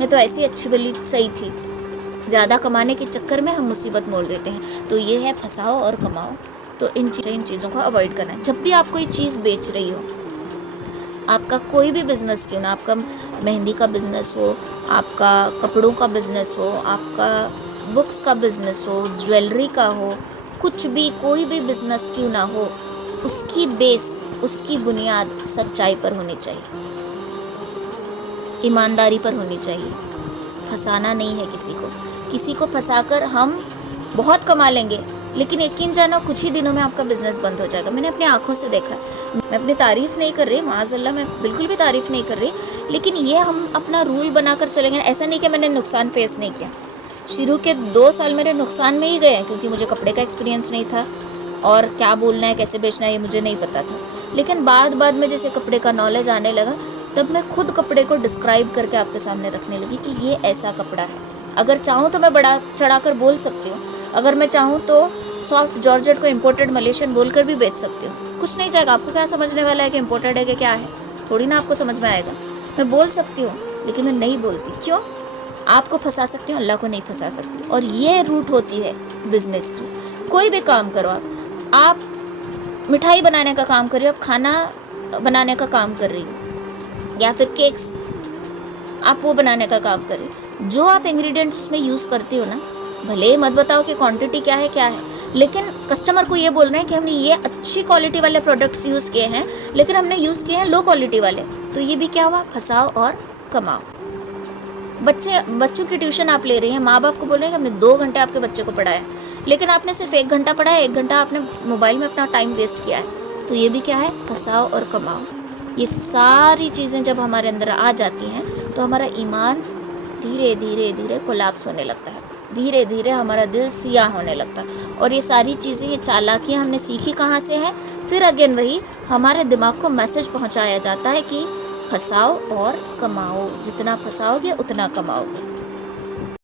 ये तो ऐसी अच्छी भली सही थी। ज़्यादा कमाने के चक्कर में हम मुसीबत मोल देते हैं। तो ये है फंसाओ और कमाओ। तो इन चीज़ों को अवॉइड करना है। जब भी आप कोई चीज़ बेच रही हो, आपका कोई भी बिज़नेस क्यों ना, आपका मेहंदी का बिज़नेस हो, आपका कपड़ों का बिज़नेस हो, आपका बुक्स का बिज़नेस हो, ज्वेलरी का हो, कुछ भी कोई भी बिज़नेस क्यों ना हो, उसकी बेस, उसकी बुनियाद सच्चाई पर होनी चाहिए, ईमानदारी पर होनी चाहिए। फंसाना नहीं है किसी को। किसी को फंसाकर हम बहुत कमा लेंगे, लेकिन यकीन जानो कुछ ही दिनों में आपका बिजनेस बंद हो जाएगा। मैंने अपनी आंखों से देखा है। मैं अपनी तारीफ नहीं कर रही, माज़अल्लाह मैं बिल्कुल भी तारीफ नहीं कर रही, लेकिन ये हम अपना रूल बनाकर चलेंगे। ऐसा नहीं कि मैंने नुकसान फेस नहीं किया। शुरू के 2 साल मेरे नुकसान में ही गए हैं, क्योंकि मुझे कपड़े का एक्सपीरियंस नहीं था और क्या बोलना है, कैसे बेचना है, ये मुझे नहीं पता था। लेकिन बाद में जैसे कपड़े का नॉलेज आने लगा, तब मैं खुद कपड़े को डिस्क्राइब करके आपके सामने रखने लगी कि ये ऐसा कपड़ा है। अगर चाहूँ तो मैं बड़ा चढ़ाकर बोल सकती हूँ। अगर मैं चाहूँ तो सॉफ्ट जॉर्जेट को इम्पोर्टेड मलेशियन बोलकर भी बेच सकती हूँ। कुछ नहीं जाएगा। आपको क्या समझने वाला है कि इम्पोर्टेड है कि क्या है? थोड़ी ना आपको समझ में आएगा। मैं बोल सकती हूँ, लेकिन मैं नहीं बोलती। क्यों? आपको फंसा सकती हूँ, अल्लाह को नहीं फंसा सकती। और ये रूट होती है बिजनेस की। कोई भी काम करो आप मिठाई बनाने का काम कर रही हो, आप खाना बनाने का काम कर रही हो, या फिर केक्स आप वो बनाने का काम कर रही हो, जो आप इंग्रेडिएंट्स में यूज़ करती हो ना, भले ही मत बताओ कि क्वांटिटी क्या है, लेकिन कस्टमर को ये बोल रहे हैं कि हमने ये अच्छी क्वालिटी वाले प्रोडक्ट्स यूज़ किए हैं, लेकिन हमने यूज़ किए हैं लो क्वालिटी वाले। तो ये भी क्या हुआ? फंसाओ और कमाओ। बच्चों की ट्यूशन आप ले रही हैं, माँ बाप को बोल रहे हैं कि हमने 2 घंटे आपके बच्चे को पढ़ाया, लेकिन आपने सिर्फ 1 घंटा पढ़ाया, 1 घंटा आपने मोबाइल में अपना टाइम वेस्ट किया है। तो ये भी क्या है? फंसाओ और कमाओ। ये सारी चीज़ें जब हमारे अंदर आ जाती हैं तो हमारा ईमान धीरे धीरे धीरे कोलैप्स होने लगता है, धीरे धीरे हमारा दिल सियाह होने लगता है। और ये सारी चीज़ें, ये चालाकियाँ हमने सीखी कहाँ से है? फिर अगेन वही हमारे दिमाग को मैसेज पहुँचाया जाता है कि फंसाओ और कमाओ, जितना फंसाओगे उतना कमाओगे।